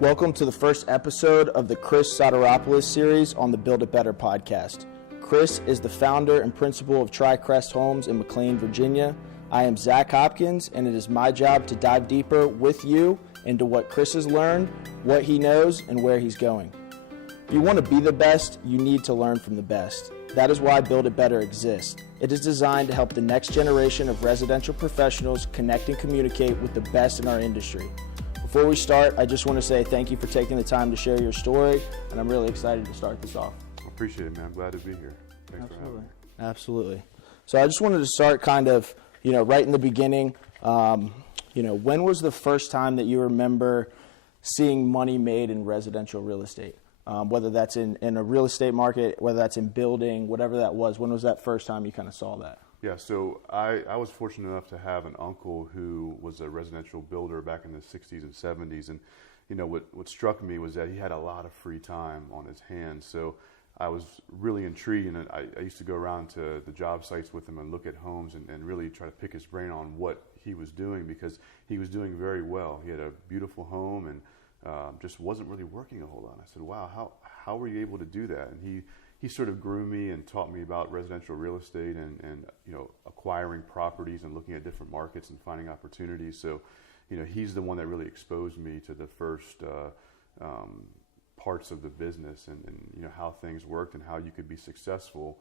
Welcome to the first episode of the Chris Soteropolous series on the Build It Better podcast. Chris is the founder and principal of Tricrest Homes in McLean, Virginia. I am Zach Hopkins, and it is my job to dive deeper with you into what Chris has learned, what he knows, and where he's going. If you want to be the best, you need to learn from the best. That is why Build It Better exists. It is designed to help the next generation of residential professionals connect and communicate with the best in our industry. Before we start, I just want to say thank you for taking the time to share your story, and I'm really excited to start this off. I appreciate it, man. I'm glad to be here. Thanks for having me. Absolutely. So I just wanted to start kind of, right in the beginning. When was the first time that you remember seeing money made in residential real estate? Whether that's in a real estate market, whether that's in building, whatever that was, when was that first time you kind of saw that? Yeah, so I was fortunate enough to have an uncle who was a residential builder back in the 60s and 70s. And, what struck me was that he had a lot of free time on his hands. So I was really intrigued, and I used to go around to the job sites with him and look at homes and really try to pick his brain on what he was doing, because he was doing very well. He had a beautiful home and just wasn't really working a whole lot. I said, wow, how were you able to do that? And he sort of grew me and taught me about residential real estate and acquiring properties and looking at different markets and finding opportunities. So, he's the one that really exposed me to the first parts of the business and how things worked and how you could be successful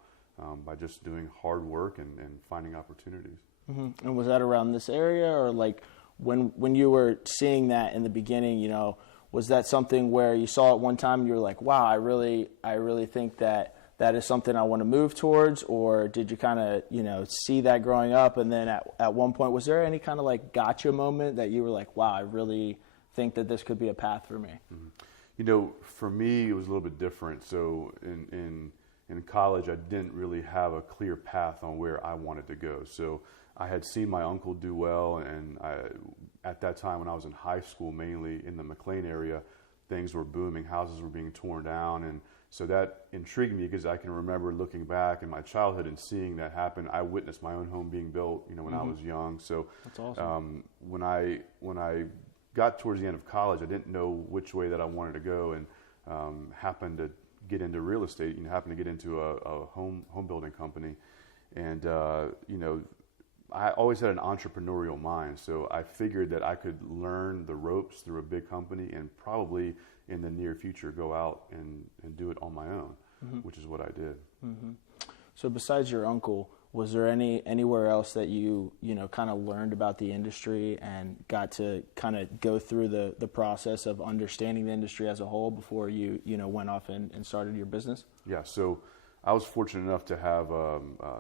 by just doing hard work and finding opportunities. Mm-hmm. And was that around this area, or like when you were seeing that in the beginning, was that something where you saw it one time and you were like, wow, I really think that is something I want to move towards? Or did you kind of, see that growing up, and then at one point, was there any kind of like gotcha moment that you were like, wow, I really think that this could be a path for me? Mm-hmm. For me, it was a little bit different. So in college, I didn't really have a clear path on where I wanted to go. So I had seen my uncle do well, and at that time when I was in high school, mainly in the McLean area, things were booming, houses were being torn down, and so that intrigued me because I can remember looking back in my childhood and seeing that happen. I witnessed my own home being built, when mm-hmm. I was young. So that's awesome. When I got towards the end of college, I didn't know which way that I wanted to go, and happened to get into real estate. Happened to get into a home building company, and I always had an entrepreneurial mind, so I figured that I could learn the ropes through a big company and probably in the near future go out and do it on my own, mm-hmm. which is what I did. Mm-hmm. So besides your uncle, was there anywhere else that you kind of learned about the industry and got to kind of go through the process of understanding the industry as a whole before you went off and started your business? Yeah, so I was fortunate enough to have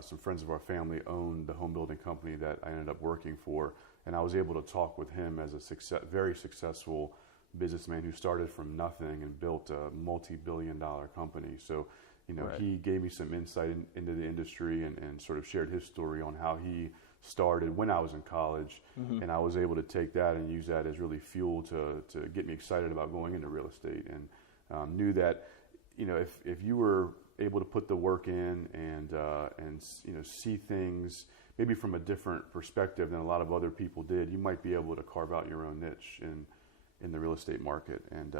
some friends of our family own the home building company that I ended up working for, and I was able to talk with him as a very successful businessman who started from nothing and built a multi-billion-dollar company. So, right. He gave me some insight into the industry and sort of shared his story on how he started when I was in college, mm-hmm. and I was able to take that and use that as really fuel to get me excited about going into real estate, and knew that if you were able to put the work in and see things maybe from a different perspective than a lot of other people did, you might be able to carve out your own niche in the real estate market. And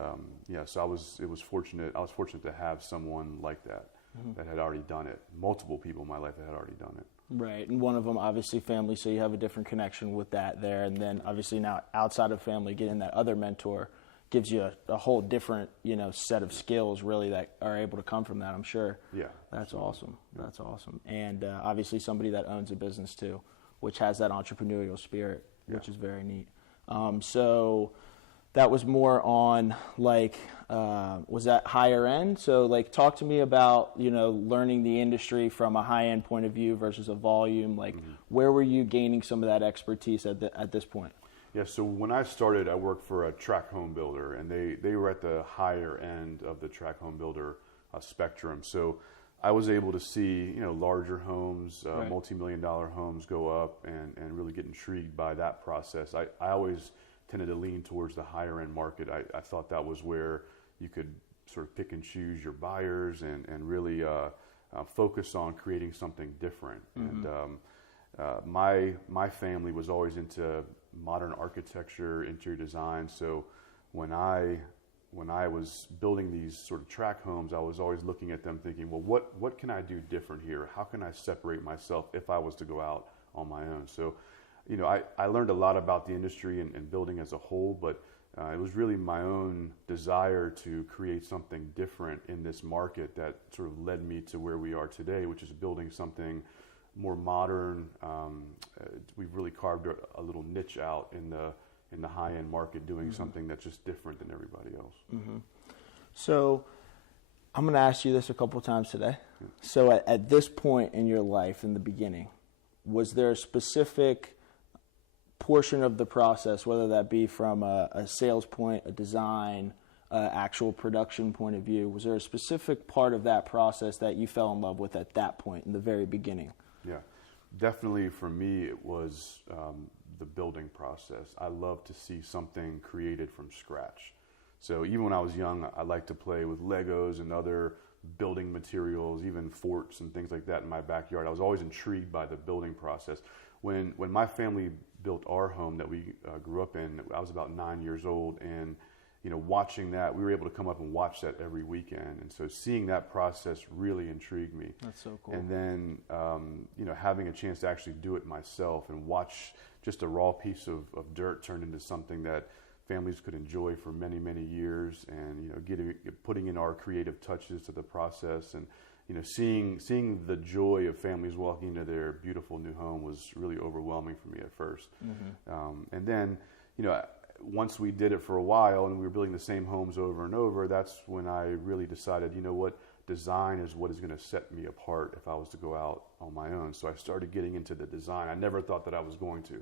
so I was fortunate to have someone like that, mm-hmm. that had already done it. Multiple people in my life that had already done it. Right, and one of them obviously family, so you have a different connection with that there. And then obviously now outside of family, getting that other mentor gives you a whole different, set of skills really that are able to come from that, I'm sure. Yeah. That's awesome. Yeah. That's awesome. And obviously somebody that owns a business too, which has that entrepreneurial spirit, yeah. which is very neat. So that was more on was that higher end? So talk to me about, learning the industry from a high end point of view versus a volume. Mm-hmm. Where were you gaining some of that expertise at this point? Yeah, so when I started, I worked for a tract home builder, and they were at the higher end of the tract home builder spectrum. So I was able to see, larger homes, right. multi-million-dollar homes go up and really get intrigued by that process. I always tended to lean towards the higher end market. I thought that was where you could sort of pick and choose your buyers and really focus on creating something different. Mm-hmm. And my family was always into modern architecture, interior design. So when I when I was building these sort of track homes, I was always looking at them thinking, well, what can I do different here? How can I separate myself if I was to go out on my own? So, I learned a lot about the industry and building as a whole, but it was really my own desire to create something different in this market that sort of led me to where we are today, which is building something more modern. We've really carved a little niche out in the high-end market, doing something that's just different than everybody else. Mm-hmm. So I'm going to ask you this a couple of times today. Yeah. So at this point in your life, in the beginning, was there a specific portion of the process, whether that be from a sales point, a design, actual production point of view, was there a specific part of that process that you fell in love with at that point in the very beginning? Yeah, definitely for me it was the building process. I love to see something created from scratch. So even when I was young, I liked to play with Legos and other building materials, even forts and things like that in my backyard. I was always intrigued by the building process. When my family built our home that we grew up in, I was about 9 years old, and watching that, we were able to come up and watch that every weekend, and so seeing that process really intrigued me. That's so cool. And then having a chance to actually do it myself and watch just a raw piece of dirt turn into something that families could enjoy for many, many years, and putting in our creative touches to the process, and seeing the joy of families walking into their beautiful new home was really overwhelming for me at first. Mm-hmm. And then, once we did it for a while and we were building the same homes over and over, that's when I really decided, design is what is going to set me apart if I was to go out on my own. So I started getting into the design. I never thought that I was going to,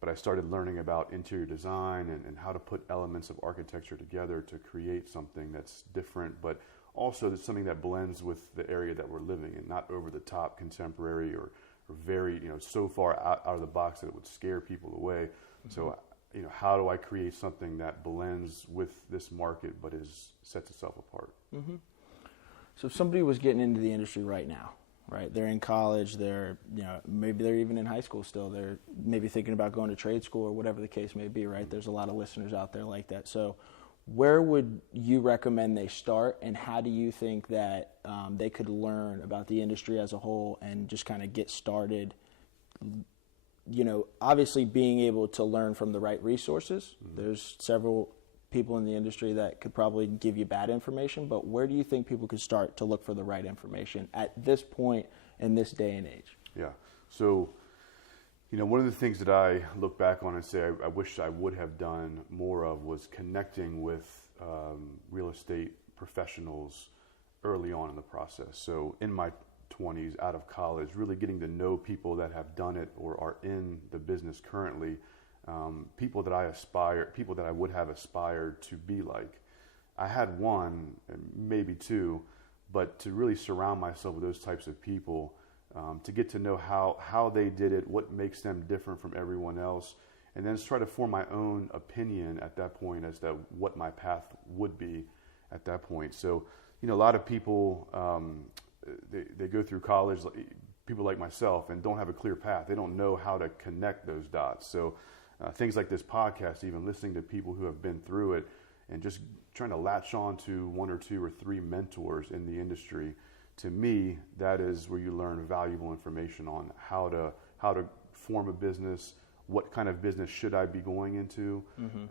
but I started learning about interior design and how to put elements of architecture together to create something that's different, but also that's something that blends with the area that we're living in, not over the top contemporary or very, so far out of the box that it would scare people away. Mm-hmm. So, how do I create something that blends with this market but sets itself apart? Mm-hmm. So if somebody was getting into the industry right now, right, they're in college, they're, maybe they're even in high school still, they're maybe thinking about going to trade school or whatever the case may be, right? There's a lot of listeners out there like that. So where would you recommend they start, and how do you think that they could learn about the industry as a whole and just kind of get started? Obviously being able to learn from the right resources. Mm-hmm. There's several people in the industry that could probably give you bad information, but where do you think people could start to look for the right information at this point in this day and age? Yeah. So, one of the things that I look back on and say I wish I would have done more of was connecting with real estate professionals early on in the process. So in my 20s, out of college, really getting to know people that have done it or are in the business currently, people that I would have aspired to be like. I had one, maybe two, but to really surround myself with those types of people, to get to know how they did it, what makes them different from everyone else, and then try to form my own opinion at that point as to what my path would be at that point. So, a lot of people, they go through college, people like myself, and don't have a clear path. They don't know how to connect those dots. So things like this podcast, even listening to people who have been through it and just trying to latch on to one or two or three mentors in the industry, to me, that is where you learn valuable information on how to form a business, what kind of business should I be going into,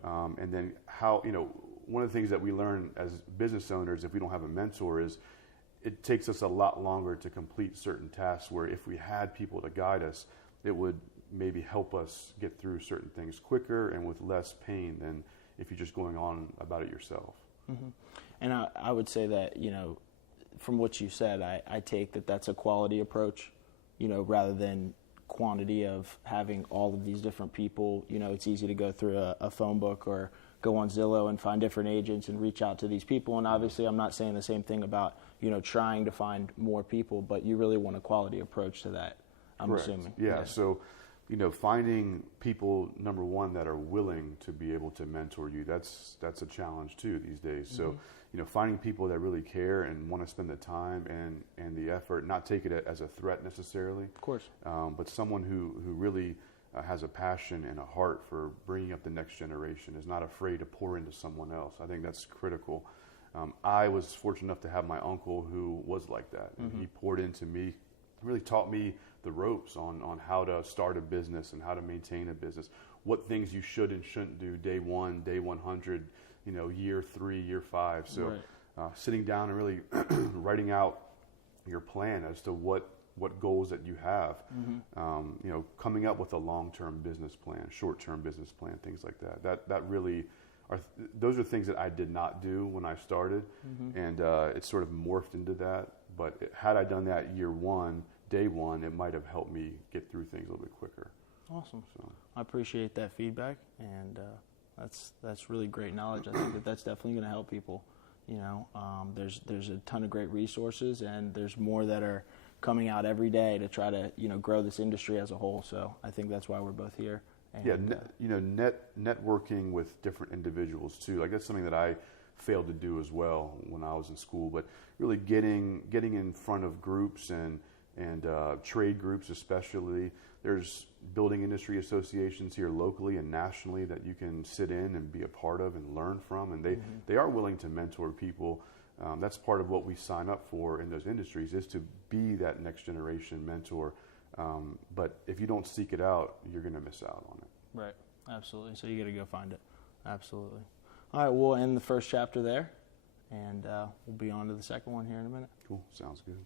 and then how, one of the things that we learn as business owners, if we don't have a mentor, is it takes us a lot longer to complete certain tasks, where if we had people to guide us, it would maybe help us get through certain things quicker and with less pain than if you're just going on about it yourself. Mm-hmm. And I would say that, from what you said, I take that that's a quality approach, rather than quantity of having all of these different people. It's easy to go through a phone book or go on Zillow and find different agents and reach out to these people. And obviously I'm not saying the same thing about, trying to find more people, but you really want a quality approach to that, I'm Correct. Assuming. Yeah. So, finding people, number one, that are willing to be able to mentor you, that's a challenge too these days. Mm-hmm. So, finding people that really care and want to spend the time and the effort, not take it as a threat necessarily. Of course. But someone who really has a passion and a heart for bringing up the next generation, is not afraid to pour into someone else. I think that's critical. I was fortunate enough to have my uncle who was like that. And he poured into me, really taught me the ropes on how to start a business and how to maintain a business, what things you should and shouldn't do day 1, day 100, year 3, year 5. So sitting down and really writing out your plan as to what goals that you have, coming up with a long-term business plan, short-term business plan, things like that. That really those are things that I did not do when I started, and it sort of morphed into that. But had I done that year 1, day 1, it might have helped me get through things a little bit quicker. Awesome. So I appreciate that feedback, and that's really great knowledge. I think that's definitely going to help people. There's a ton of great resources, and there's more that are coming out every day to try to grow this industry as a whole. So I think that's why we're both here. And, networking with different individuals too. Like that's something that I failed to do as well when I was in school. But really getting in front of groups and trade groups especially. There's building industry associations here locally and nationally that you can sit in and be a part of and learn from, and they are willing to mentor people. That's part of what we sign up for in those industries, is to be that next generation mentor. But if you don't seek it out, you're going to miss out on it. Right, absolutely. So you got to go find it. Absolutely. All right, we'll end the first chapter there, and we'll be on to the second one here in a minute. Cool, sounds good.